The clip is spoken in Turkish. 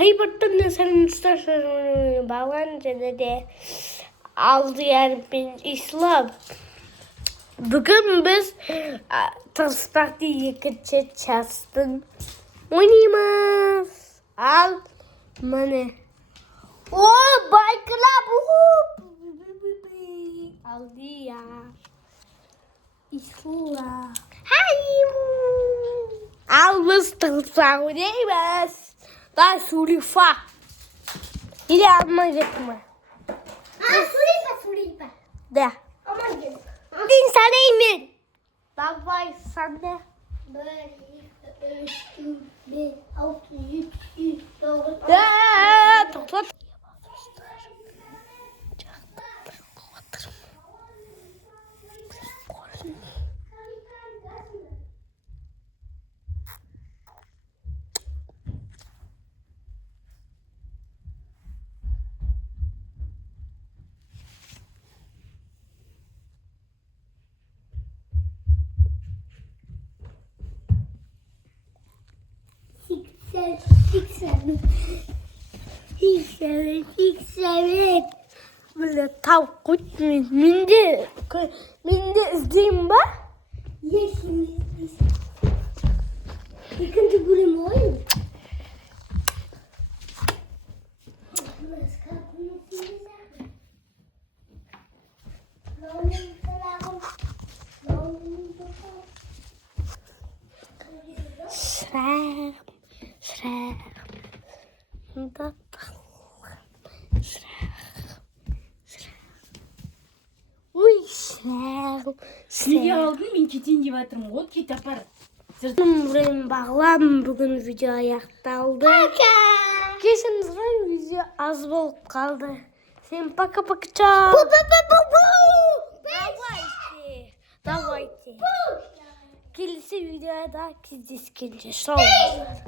Haybattan sen istersen bağlanınca de aldı yani ben İslam. Bugün biz transportı yıkıcı çastın. Oynayamaz. Al money. Oh, Bike Club. Aldı ya. İslam. Hayır. Almış transportı. Daha surifa. İle almayacak mı? Surifa. De. Aman gel. Din sana emin. Davay sen de. 3, 4, 6, 7, 8, 9. Topla. Hiç böyle tavuk kutmuyor. Mindi izleyeyim bak. Yeşil. İkinci bölüm oyun. Srem. Uy srem. Неге алдың? Мен кетейін деп жатырмын ғой, кет апар. Burayı bağlam bugün video ayaktaldı. Kesin video az bulup kaldı. Sen paka çao. Давайте. Kilise videoya da kiz iskince. Sağ olun.